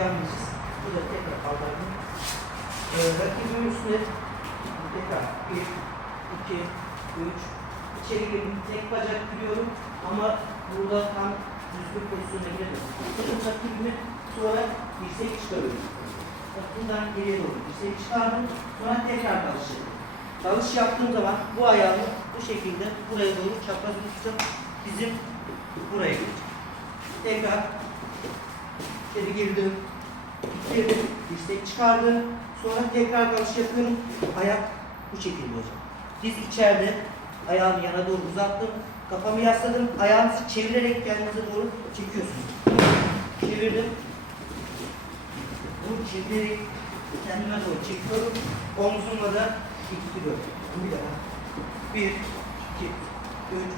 devam edeceğiz. Bu da tekrar kaldırdım. Ee, rakibimin üstüne tekrar 1, 2, 3, içeri girdim. Tek bacak giriyorum ama burada tam düzgün pozisyona giremiyorum. Tutun rakibimi sonra dirsek çıkarıyorum. Bakımdan geriye doğru dirsek çıkardım. Sonra tekrar dalış yapıyorum. Dalış yaptığım zaman bu ayağımı bu şekilde buraya doğru çapraz tutacağım. Bizim buraya gelecek. Tekrar içeri girdim. Girdim. Dirsek çıkardım. Sonra tekrar dalış yapıyorum. Ayak bu şekilde hocam. Diz içeride. Ayağımı yana doğru uzattım. Kafamı yasladım. Ayağınızı çevirerek kendinize doğru çekiyorsunuz. Çevirdim. Bu çevirerek kendime doğru çekiyorum. Omzumla da ittiriyorum. Bir daha. Bir, iki, üç.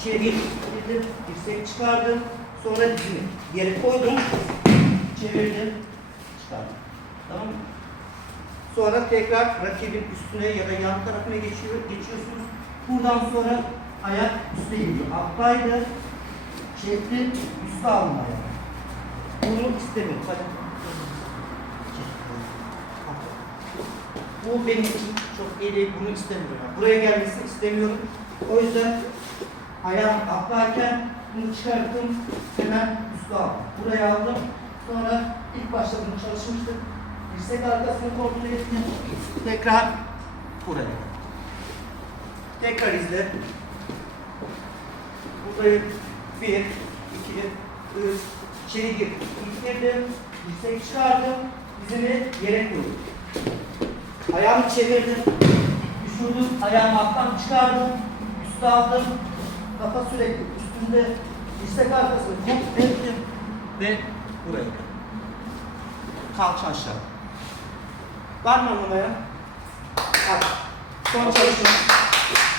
İçeri gir- girdim. Dirsek çıkardım. Sonra dizimi yere koydum. Çevirdim. Çıkardım. Tamam mı? Sonra tekrar rakibin üstüne ya da yan tarafına geçiyor, geçiyorsunuz. Buradan sonra ayak üste gidiyor. Alttaydı. Şekli üste alın ayağı. Bunu istemiyorum. Hadi. Bu benim için çok iyi değil. Bunu istemiyorum. Yani Buraya gelmesini istemiyorum. O yüzden ayağım atlarken bunu çıkarttım. Hemen üstü aldım. Buraya aldım. Sonra ilk başta bunu çalışmıştık. Dirsek arkasını kontrol ettim. Tekrar buraya. Tekrar izle. Buradayım. Bir, iki, üç. İçeri gir. İttirdim. Dirsek çıkardım. Dizimi yere koydum. Ayağımı çevirdim. Düşürdüm. Ayağımı alttan çıkardım. Üstü aldım. Kafa sürekli üstünde. Dirsek arkasını kontrol ettim. Ve buraya. Kalça aşağı. Var mı anlamaya? Hadi. Son çalışma.